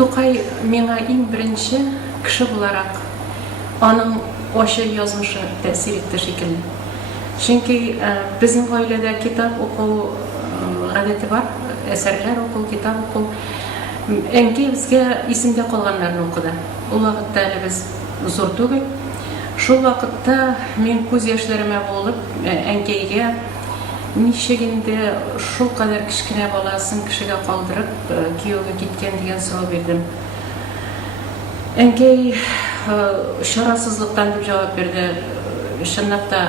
Тукай миңа иң беренче кеше буларак аның ошо язмышы тәэсир итте шикелле. Чөнки безнең гаиләдә китап уку гадәте бар, әсәрләр уку, китап уку. Әнкәй безгә исемдә калганнарны укыды. Ул вакытта әле без зур түгел. Шул вакытта мин күз яшьләремә булып, әнкәйгә ничек инде шул кадәр кичкенә баласын кешегә калдырып, кияүгә киткән дигән сорау бирдем. Әнкәй шарасызлыктан дип җавап бирде. Чынлап та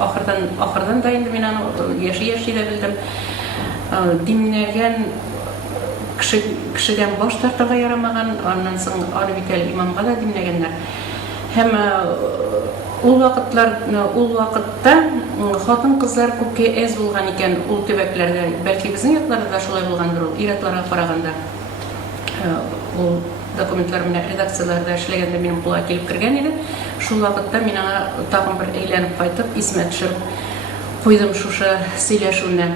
ахырдан да инде мин аны яши дә белдем. Димнәгән кешедән баш тартырга ярамаган, аннан соң аны бит әле имамга да димнәгәннәр. Һәм ул вакытта хатын-кызлар күпкә әз булган икән ул төбәкләрдә. Бәлки безнең якларда да шулай булгандыр ул, ир-атларга караганда. Ул документлар менә редакцияләрдә эшләгәндә минем кулга килеп кергән иде. Шул вакытта мин аңа тагын бер әйләнеп кайтып, исемә төшереп куйдым шушы сөйләшүне.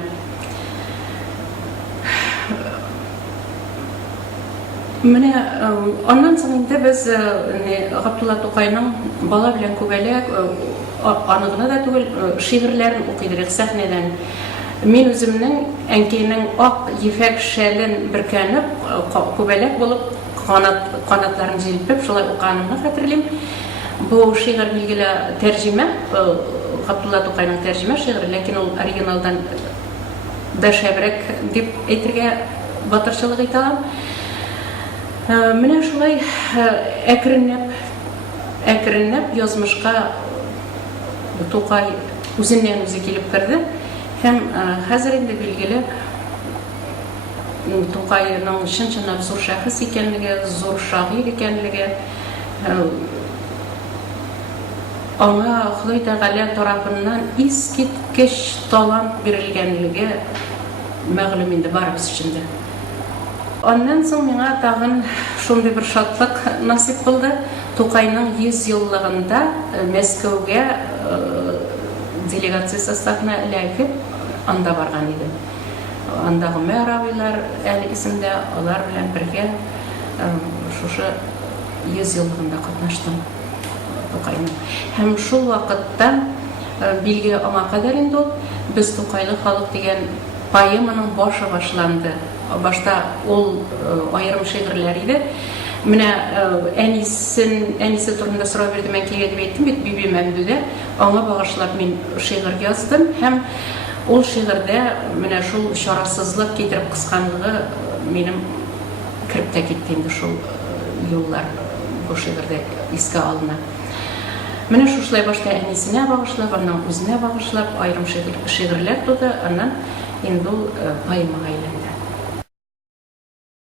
Менә аннан соң инде без Габдулла Тукайның бала белән күбәләк, аны гына да түгел, шигырьләрен укыйдык сәхнәдән. Мин үземнең әнкәйнең ак ефәк шәлен бөркәнеп, күбәләк булып, канатларын җилпеп, шулай укганымны хәтерлим. Бу шигырь билгеле тәрҗемә, Габдулла Тукайның тәрҗемә шигыре, ләкин ул оригиналдан да шәбрәк дип әйтергә батырчылык итә алам. Менә шулай әкренләп язмышка Тукай үзеннән үзе килеп керде. Һәм хәзер инде билгеле Тукайның чын-чынлап зур шәхес икәнлеге, зур шагыйрь икәнлеге, аңа Ходай Тәгалә тарафыннан искиткеч талант бирелгәнлеге мәгълүм инде барыбыз өчен дә. Аннан соң миңа тагын шундый бер шатлык насип булды. Тукайның 100 еллыгында Мәскәүгә делегация составына эләгеп, анда барган идем. Андагы мәрабилар әле исемдә, алар белән бергә шушы 100 еллыгында катнаштым Тукайның. Һәм шул вакытта билгеле аңа кадәр инде без Тукайлы халык дигән поэманың башы башланды. Башта ул аерым шигырьләр иде. Менә әнисе турында сорау бирдем, әнкәйгә дип әйттем бит, Биби Мәмдүдә. Аңа багышлап мин шигырь яздым һәм ул шигырьдә менә шул шарасызлык китереп кысканлыгы минем кирип тә китте инде шул юллар бу шигырьдә искә алына. Менә шулай башта әнисенә багышлап, аннан үзенә багышлап аерым шигырьләр туды, аннан инде ул поэмага әйләнде.